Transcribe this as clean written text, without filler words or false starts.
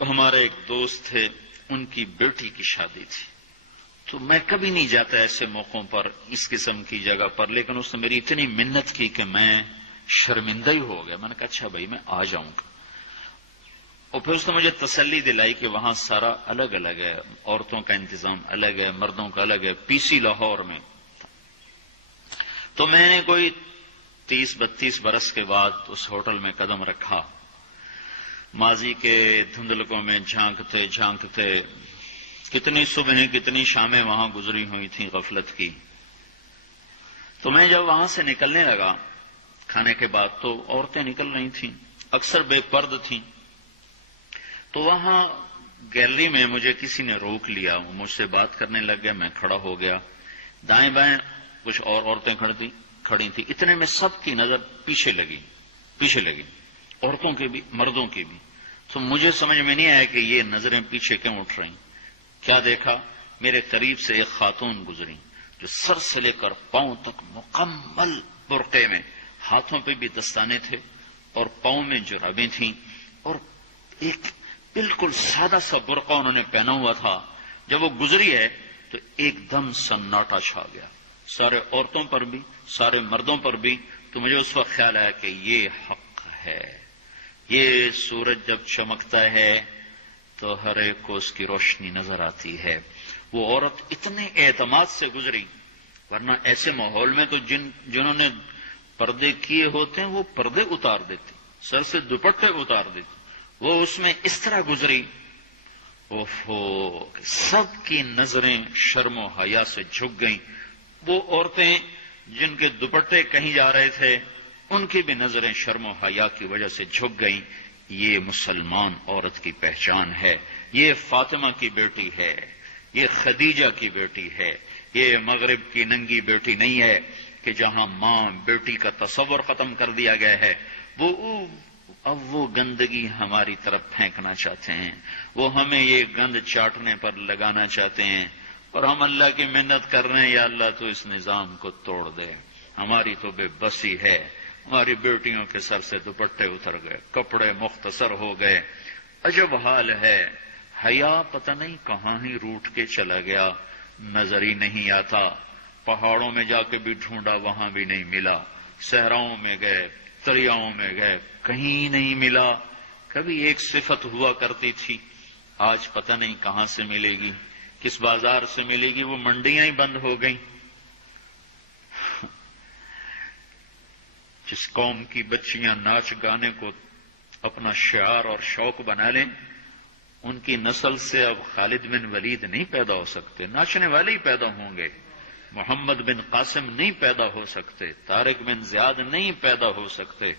ہمارے ایک دوست تھے، ان کی بیٹی کی شادی تھی، تو میں کبھی نہیں جاتا ایسے موقعوں پر اس قسم کی جگہ پر، لیکن اس نے میری اتنی منت کی کہ میں شرمندہ ہی ہو گیا۔ میں نے کہا اچھا بھائی میں آ جاؤں گا، اور پھر اس نے مجھے تسلی دلائی کہ وہاں سارا الگ الگ ہے، عورتوں کا انتظام الگ ہے، مردوں کا الگ ہے، پی سی لاہور میں۔ تو میں نے کوئی 30-32 برس کے بعد اس ہوٹل میں قدم رکھا، ماضی کے دھندلکوں میں جھانکتے جھانکتے کتنی صبحیں کتنی شامیں وہاں گزری ہوئی تھیں غفلت کی۔ تو میں جب وہاں سے نکلنے لگا کھانے کے بعد، تو عورتیں نکل رہی تھیں، اکثر بے پرد تھیں، تو وہاں گیلری میں مجھے کسی نے روک لیا، وہ مجھ سے بات کرنے لگ گئے، میں کھڑا ہو گیا، دائیں بائیں کچھ اور عورتیں کھڑی تھیں، اتنے میں سب کی نظر پیچھے لگی، عورتوں کی بھی مردوں کی بھی۔ تو مجھے سمجھ میں نہیں آیا کہ یہ نظریں پیچھے کیوں اٹھ رہی۔ کیا دیکھا، میرے قریب سے ایک خاتون گزری جو سر سے لے کر پاؤں تک مکمل برقعے میں، ہاتھوں پہ بھی دستانے تھے اور پاؤں میں جرابیں تھیں، اور ایک بالکل سادہ سا برقع انہوں نے پہنا ہوا تھا۔ جب وہ گزری ہے تو ایک دم سناٹا چھا گیا، سارے عورتوں پر بھی سارے مردوں پر بھی۔ تو مجھے اس وقت خیال آیا کہ یہ حق ہے، یہ سورج جب چمکتا ہے تو ہر ایک کو اس کی روشنی نظر آتی ہے۔ وہ عورت اتنے اعتماد سے گزری، ورنہ ایسے ماحول میں تو جنہوں نے پردے کیے ہوتے ہیں وہ پردے اتار دیتے، سر سے دوپٹے اتار دیتے، وہ اس میں اس طرح گزری، سب کی نظریں شرم و حیا سے جھک گئیں۔ وہ عورتیں جن کے دوپٹے کہیں جا رہے تھے ان کی بھی نظریں شرم و حیا کی وجہ سے جھک گئیں۔ یہ مسلمان عورت کی پہچان ہے، یہ فاطمہ کی بیٹی ہے، یہ خدیجہ کی بیٹی ہے، یہ مغرب کی ننگی بیٹی نہیں ہے کہ جہاں ماں بیٹی کا تصور ختم کر دیا گیا ہے، اب وہ گندگی ہماری طرف پھینکنا چاہتے ہیں، وہ ہمیں یہ گند چاٹنے پر لگانا چاہتے ہیں، اور ہم اللہ کی منت کر رہے ہیں یا اللہ تو اس نظام کو توڑ دے۔ ہماری تو بے بسی ہے، ہماری بیٹیوں کے سر سے دوپٹے اتر گئے، کپڑے مختصر ہو گئے، عجب حال ہے۔ حیا پتہ نہیں کہاں ہی روٹ کے چلا گیا، نظر ہی نہیں آتا۔ پہاڑوں میں جا کے بھی ڈھونڈا، وہاں بھی نہیں ملا، صحراؤں میں گئے، دریاؤں میں گئے، کہیں نہیں ملا۔ کبھی ایک صفت ہوا کرتی تھی، آج پتہ نہیں کہاں سے ملے گی، کس بازار سے ملے گی، وہ منڈیاں ہی بند ہو گئیں۔ جس قوم کی بچیاں ناچ گانے کو اپنا شعار اور شوق بنا لیں، ان کی نسل سے اب خالد بن ولید نہیں پیدا ہو سکتے، ناچنے والے ہی پیدا ہوں گے۔ محمد بن قاسم نہیں پیدا ہو سکتے، طارق بن زیاد نہیں پیدا ہو سکتے۔